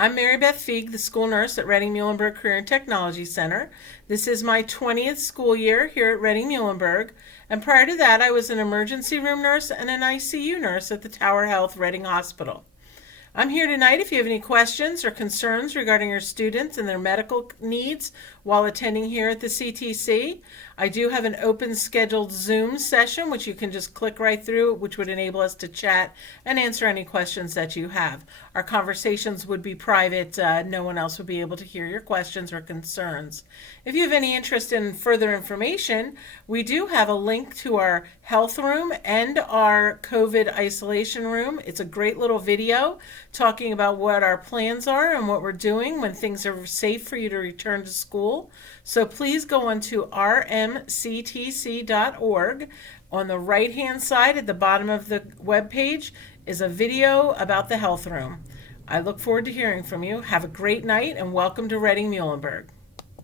I'm Mary Beth Feig, the school nurse at Reading Muhlenberg Career and Technology Center. This is my 20th school year here at Reading Muhlenberg, and prior to that I was an emergency room nurse and an ICU nurse at the Tower Health Reading Hospital. I'm here tonight if you have any questions or concerns regarding your students and their medical needs while attending here at the CTC. I do have an open scheduled Zoom session which you can just click right through, which would enable us to chat and answer any questions that you have. Our conversations would be private. No one else would be able to hear your questions or concerns. If you have any interest in further information, we do have a link to our health room and our COVID isolation room. It's a great little video talking about what our plans are and what we're doing when things are safe for you to return to school. So please go on to rmctc.org. On the right hand side at the bottom of the web page is a video about the health room. I look forward to hearing from you. Have a great night and welcome to Reading Muhlenberg.